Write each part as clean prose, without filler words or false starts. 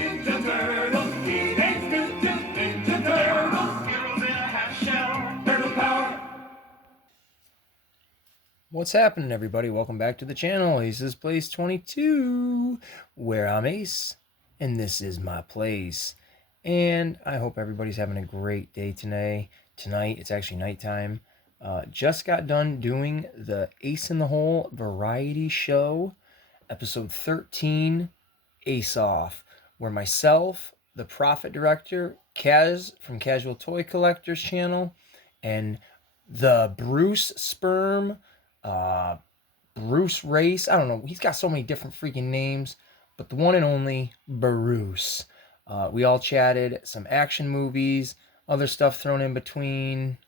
Ninja Turtles, Teenage Mutant Ninja Turtles, heroes in a half shell, turtle power. What's happening, everybody? Welcome back to the channel. Ace's Place 22, where I'm Ace, and this is my place. And I hope everybody's having a great day today. Tonight, it's actually nighttime. Just got done doing the Ace in the Hole variety show, episode 13, Ace Off, where myself, the Profit Director, Kaz from Casual Toy Collectors channel, and the Bruce Sperm, Bruce Race. I don't know. He's got so many different freaking names, but the one and only Bruce. We all chatted some action movies, other stuff thrown in between.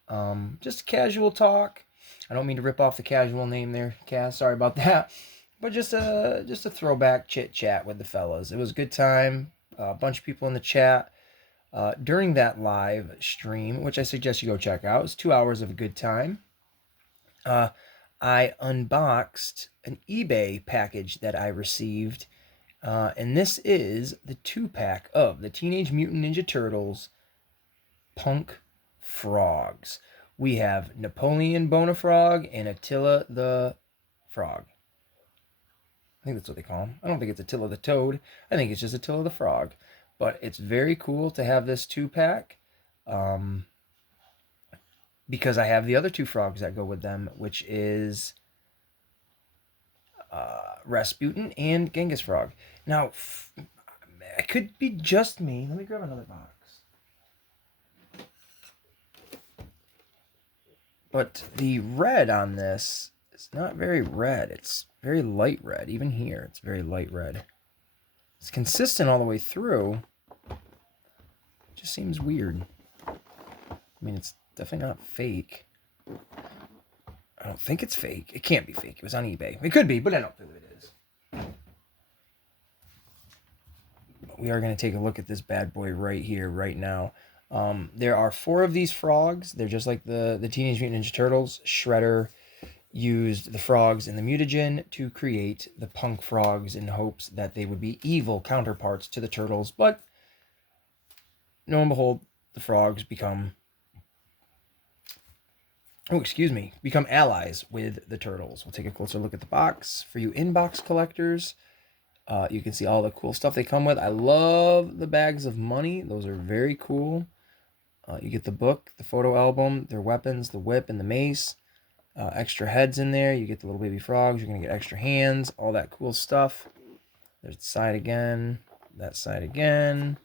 Just casual talk. I don't mean to rip off the casual name there, Kaz. Sorry about that. But just a throwback chit chat with the fellas. It was a good time. A bunch of people in the chat. During that live stream, which I suggest you go check out, it was 2 hours of a good time. I unboxed an eBay package that I received, and this is the 2-pack of the Teenage Mutant Ninja Turtles Punk Frogs. We have Napoleon Bonafrog and Attila the Frog. I think that's what they call him. I don't think it's Attila the Toad. I think it's just Attila the Frog. But it's very cool to have this 2-pack. Because I have the other 2 frogs that go with them, which is Rasputin and Genghis Frog. Now, it could be just me. Let me grab another box. But the red on this is not very red. It's very light red. Even here, it's very light red. It's consistent all the way through. It just seems weird. I mean, it's definitely not fake. I don't think it's fake. It can't be fake. It was on eBay. It could be, but I don't think it is. But we are going to take a look at this bad boy right here, right now. There are 4 of these frogs. They're just like the Teenage Mutant Ninja Turtles. Shredder used the frogs in the mutagen to create the punk frogs in hopes that they would be evil counterparts to the turtles. But, lo and behold, the frogs become allies with the turtles. We'll take a closer look at the box. For you inbox collectors, you can see all the cool stuff they come with. I love the bags of money. Those are very cool. You get the book, the photo album, their weapons, the whip, and the mace. Extra heads in there. You get the little baby frogs. You're going to get extra hands, all that cool stuff. There's the side again, that side again.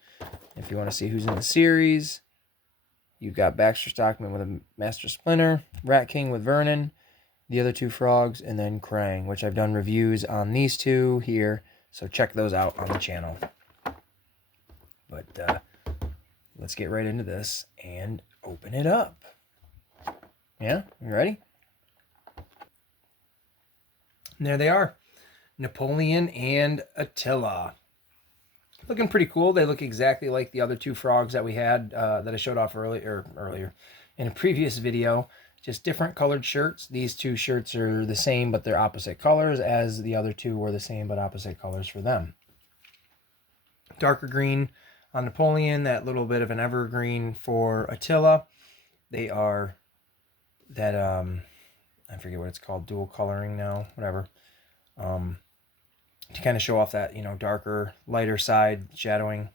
If you want to see who's in the series, you've got Baxter Stockman with a Master Splinter, Rat King with Vernon, the other 2 frogs, and then Krang, which I've done reviews on these 2 here, so check those out on the channel. But let's get right into this and open it up. Yeah, you ready? And there they are, Napoleon and Attila. Looking pretty cool. They look exactly like the other 2 frogs that we had that I showed off earlier in a previous video. Just different colored shirts. These 2 shirts are the same, but they're opposite colors, as the other 2 were the same, but opposite colors for them. Darker green on Napoleon, that little bit of an evergreen for Attila. They are that, I forget what it's called, dual coloring now, whatever. To kind of show off that, darker, lighter side, shadowing,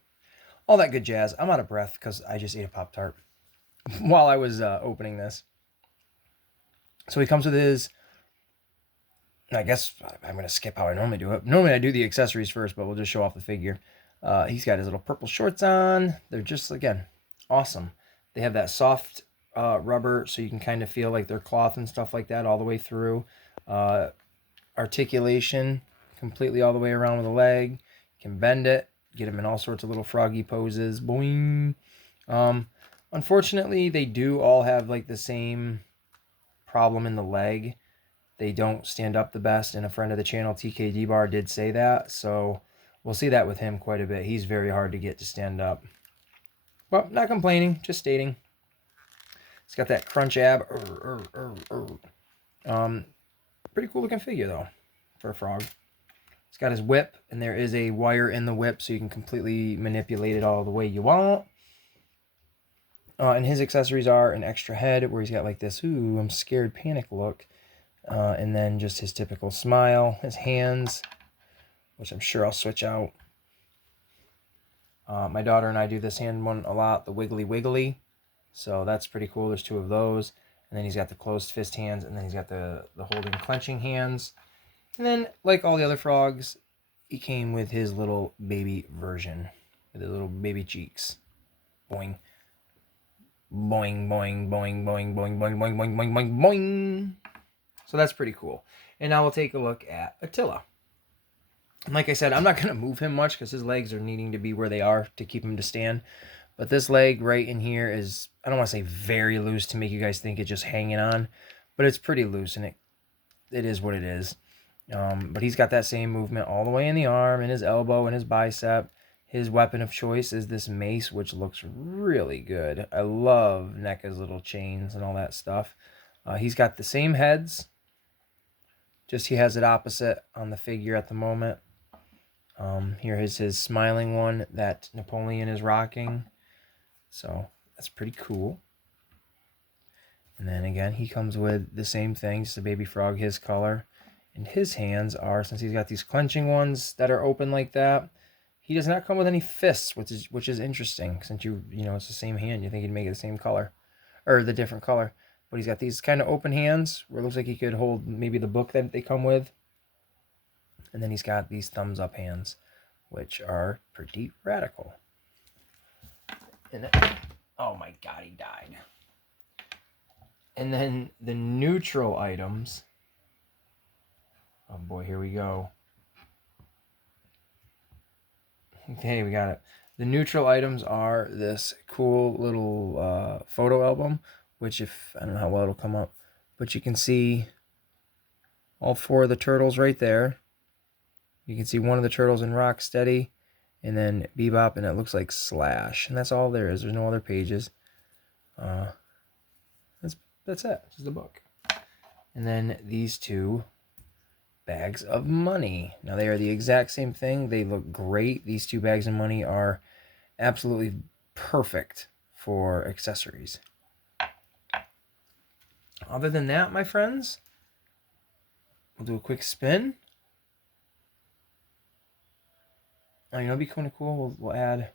all that good jazz. I'm out of breath because I just ate a Pop-Tart while I was opening this. So he comes with his, I guess I'm going to skip how I normally do it. Normally I do the accessories first, but we'll just show off the figure. He's got his little purple shorts on. They're just, again, awesome. They have that soft rubber, so you can kind of feel like they're cloth and stuff like that all the way through. Articulation completely all the way around with the leg. You can bend it, get them in all sorts of little froggy poses. Boing. Unfortunately, they do all have like the same problem in the leg. They don't stand up the best, and a friend of the channel, TKD Bar, did say that, so we'll see that with him quite a bit. He's very hard to get to stand up. Well, not complaining, just stating. It's got that crunch ab. Pretty cool looking figure, though, for a frog. He's got his whip, and there is a wire in the whip, so you can completely manipulate it all the way you want. And his accessories are an extra head, where he's got like this, ooh, I'm scared panic look. And then just his typical smile, his hands, which I'm sure I'll switch out. My daughter and I do this hand one a lot, the wiggly wiggly. So that's pretty cool. There's 2 of those. And then he's got the closed fist hands, and then he's got the holding clenching hands. And then, like all the other frogs, he came with his little baby version, with his little baby cheeks. Boing. Boing, boing, boing, boing, boing, boing, boing, boing, boing, boing, boing. So that's pretty cool. And now we'll take a look at Attila. And like I said, I'm not going to move him much because his legs are needing to be where they are to keep him to stand. But this leg right in here is, I don't want to say very loose to make you guys think it's just hanging on, but it's pretty loose, and it is what it is. But he's got that same movement all the way in the arm, and his elbow, and his bicep. His weapon of choice is this mace, which looks really good. I love NECA's little chains and all that stuff. He's got the same heads, just he has it opposite on the figure at the moment. Here is his smiling one that Napoleon is rocking. So that's pretty cool. And then again, he comes with the same thing, just a baby frog, his color. And his hands are, since he's got these clenching ones that are open like that, he does not come with any fists, which is interesting. Since you know it's the same hand, you think he'd make it the same color, or the different color. But he's got these kind of open hands where it looks like he could hold maybe the book that they come with. And then he's got these thumbs up hands, which are pretty radical. And then, oh my god, he died. And then the neutral items. Oh boy, here we go. Okay, we got it. The neutral items are this cool little photo album, which I don't know how well it'll come up, but you can see all 4 of the turtles right there. You can see one of the turtles in Rocksteady, and then Bebop, and it looks like Slash. And that's all there is. There's no other pages. That's it. This is the book. And then these 2 bags of money. Now they are the exact same thing. They look great. These 2 bags of money are absolutely perfect for accessories. Other than that, my friends, we'll do a quick spin. Oh, you know, it'd be kind of cool. We'll add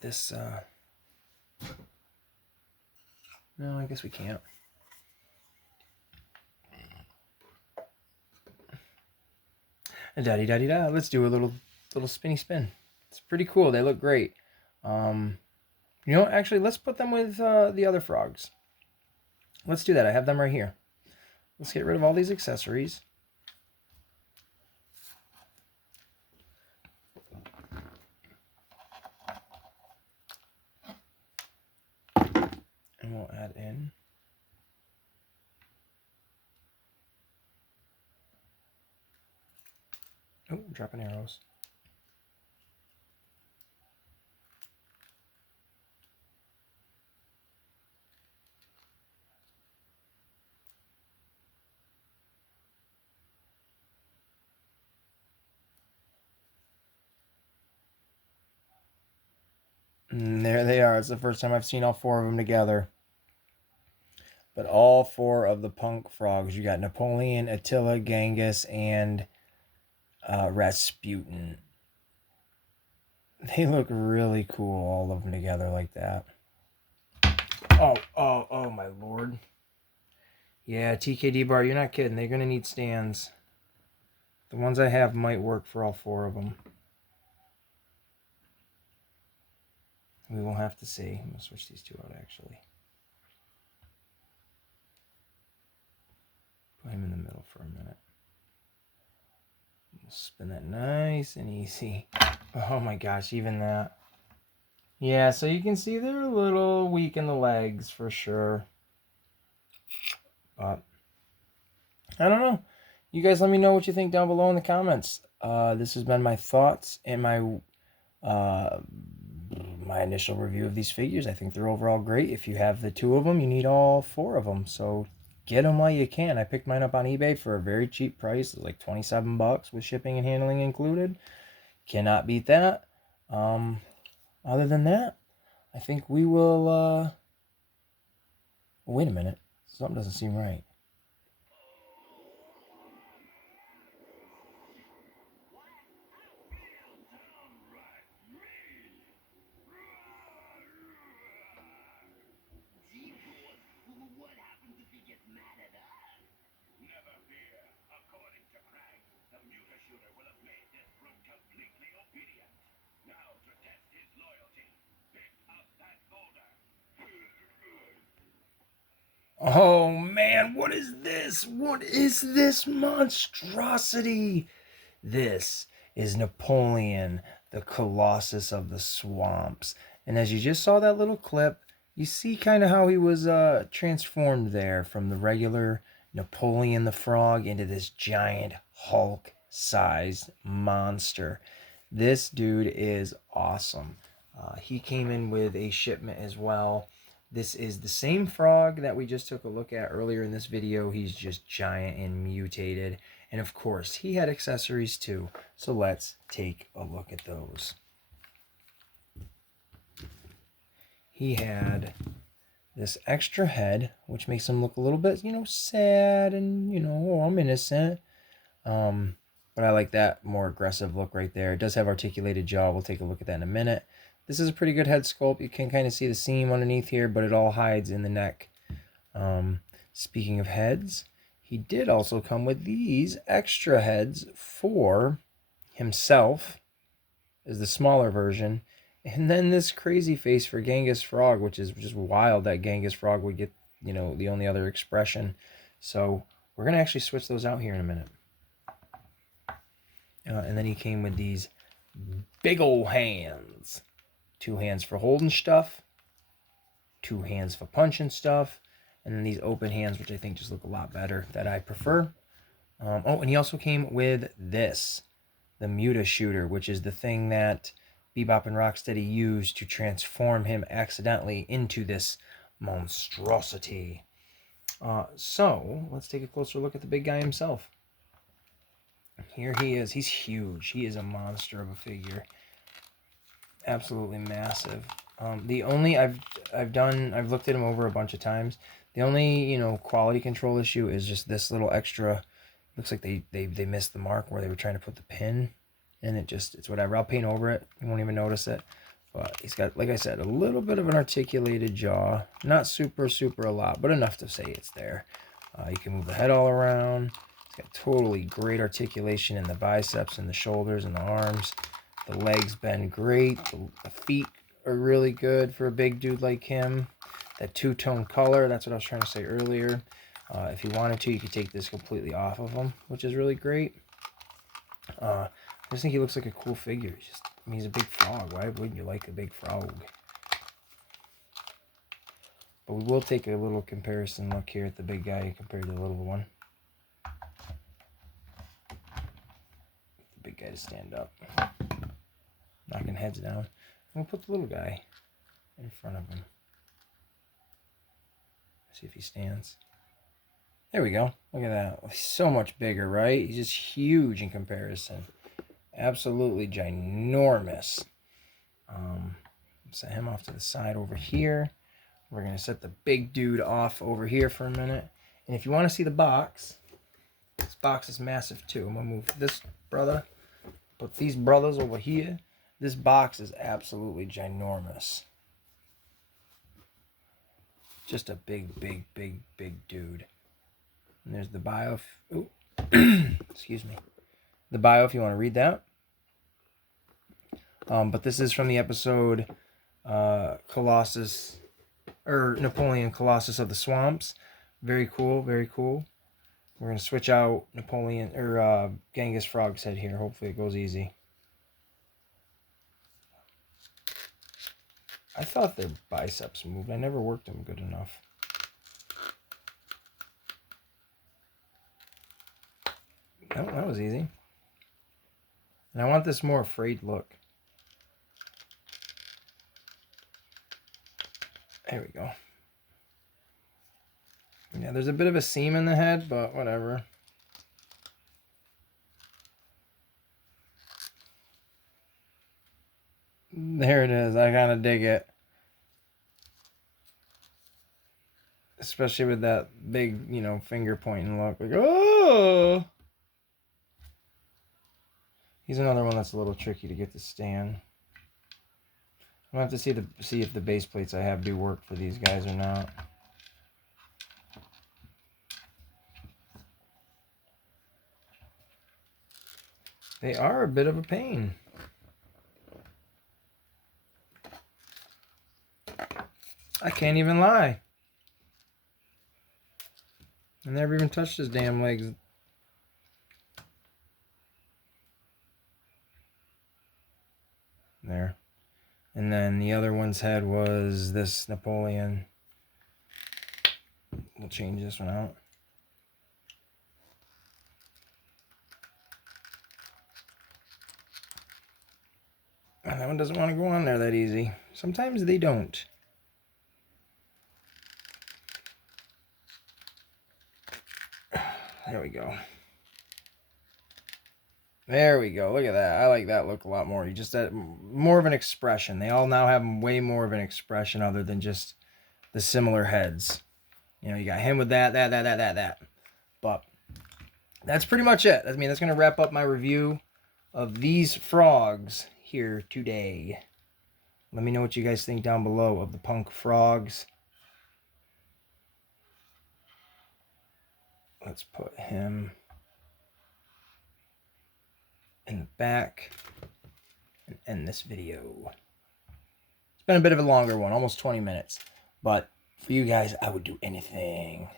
this. No, I guess we can't. Da-di-da-di-da. Let's do a little spinny spin. It's pretty cool. They look great. You know, actually, let's put them with the other frogs. Let's do that. I have them right here. Let's get rid of all these accessories. And we'll add in dropping arrows. And there they are. It's the first time I've seen all 4 of them together. But all 4 of the punk frogs. You got Napoleon, Attila, Genghis, and Rasputin. They look really cool, all of them together like that. Oh, my lord. Yeah, TKD bar, you're not kidding. They're going to need stands. The ones I have might work for all 4 of them. We will have to see. I'm going to switch these 2 out, actually. Put him in the middle for a minute. We'll spin that nice and easy. Oh my gosh, even that. Yeah, so you can see they're a little weak in the legs for sure. But I don't know. You guys let me know what you think down below in the comments. This has been my thoughts and my initial review of these figures. I think they're overall great. If you have the 2 of them, you need all 4 of them. So get them while you can. I picked mine up on eBay for a very cheap price. It was like 27 bucks with shipping and handling included. Cannot beat that. Other than that, I think we will, wait a minute. Something doesn't seem right. Never fear. According to Craig, the muta shooter will have made this brute completely obedient. Now to test his loyalty, pick up that boulder. Oh man, what is this? What is this monstrosity? This is Napoleon, the Colossus of the Swamps. And as you just saw that little clip, you see kind of how he was transformed there from the regular Napoleon the Frog into this giant Hulk-sized monster. This dude is awesome. He came in with a shipment as well. This is the same frog that we just took a look at earlier in this video. He's just giant and mutated. And of course, he had accessories too. So let's take a look at those. He had this extra head, which makes him look a little bit, sad and, oh, I'm innocent. But I like that more aggressive look right there. It does have articulated jaw. We'll take a look at that in a minute. This is a pretty good head sculpt. You can kind of see the seam underneath here, but it all hides in the neck. Speaking of heads, he did also come with these extra heads for himself, is the smaller version. And then this crazy face for Genghis Frog, which is just wild that Genghis Frog would get, the only other expression. So we're going to actually switch those out here in a minute. And then he came with these big old hands. 2 hands for holding stuff, 2 hands for punching stuff, and then these open hands, which I think just look a lot better, that I prefer. And he also came with this, the muta shooter, which is the thing that Bebop and Rocksteady used to transform him accidentally into this monstrosity. So let's take a closer look at the big guy himself. Here he is. He's huge. He is a monster of a figure. Absolutely massive. The only I've looked at him over a bunch of times. The only quality control issue is just this little extra. Looks like they missed the mark where they were trying to put the pin, and it's whatever. I'll paint over it. You won't even notice it. But he's got, like I said, a little bit of an articulated jaw. Not super a lot, but enough to say it's there. You can move the head all around. It's got totally great articulation in the biceps and the shoulders and the arms. The legs bend great. The feet are really good for a big dude like him. That two-tone color, that's what I was trying to say earlier. If you wanted to, you could take this completely off of him, which is really great. I just think he looks like a cool figure. He's a big frog. Why wouldn't you like a big frog? But we will take a little comparison look here at the big guy compared to the little one. Get the big guy to stand up. Knocking heads down. And we'll put the little guy in front of him. See if he stands. There we go. Look at that. He's so much bigger, right? He's just huge in comparison. Absolutely ginormous. Set him off to the side over here. We're going to set the big dude off over here for a minute. And if you want to see the box, this box is massive too. I'm going to move this brother. Put these brothers over here. This box is absolutely ginormous. Just a big dude. And there's the bio. Excuse me. The bio, if you want to read that. But this is from the episode Colossus, or Napoleon Colossus of the Swamps. Very cool, very cool. We're going to switch out Napoleon, or Genghis Frog's head here. Hopefully it goes easy. I thought their biceps moved. I never worked them good enough. Oh, that was easy. And I want this more afraid look. There we go. Yeah, there's a bit of a seam in the head, but whatever. There it is. I kind of dig it. Especially with that big, you know, finger pointing look. Like, oh! He's another one that's a little tricky to get to stand. I'm going to have to see if the base plates I have do work for these guys or not. They are a bit of a pain. I can't even lie. I never even touched his damn legs. There. And then the other one's head was this Napoleon. We'll change this one out. And that one doesn't want to go on there that easy. Sometimes they don't. There we go. There we go. Look at that. I like that look a lot more. You just had more of an expression. They all now have way more of an expression other than just the similar heads. You know, you got him with that. But that's pretty much it. I mean, that's going to wrap up my review of these frogs here today. Let me know what you guys think down below of the punk frogs. Let's put him in the back and end this video. It's been a bit of a longer one, almost 20 minutes. But for you guys, I would do anything.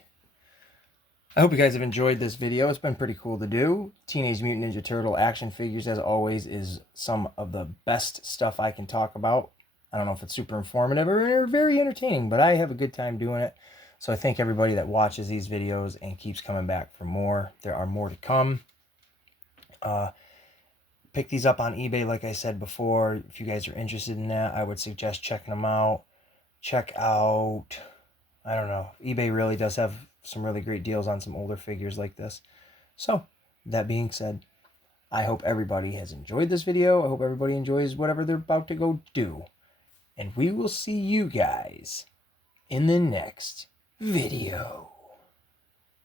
I hope you guys have enjoyed this video. It's been pretty cool to do. Teenage Mutant Ninja Turtle action figures, as always, is some of the best stuff I can talk about. I don't know if it's super informative or very entertaining, but I have a good time doing it. So I thank everybody that watches these videos and keeps coming back for more. There are more to come. Pick these up on eBay, like I said before. If you guys are interested in that, I would suggest checking them out. Check out, I don't know, eBay really does have some really great deals on some older figures like this. So, that being said, I hope everybody has enjoyed this video. I hope everybody enjoys whatever they're about to go do. And we will see you guys in the next video.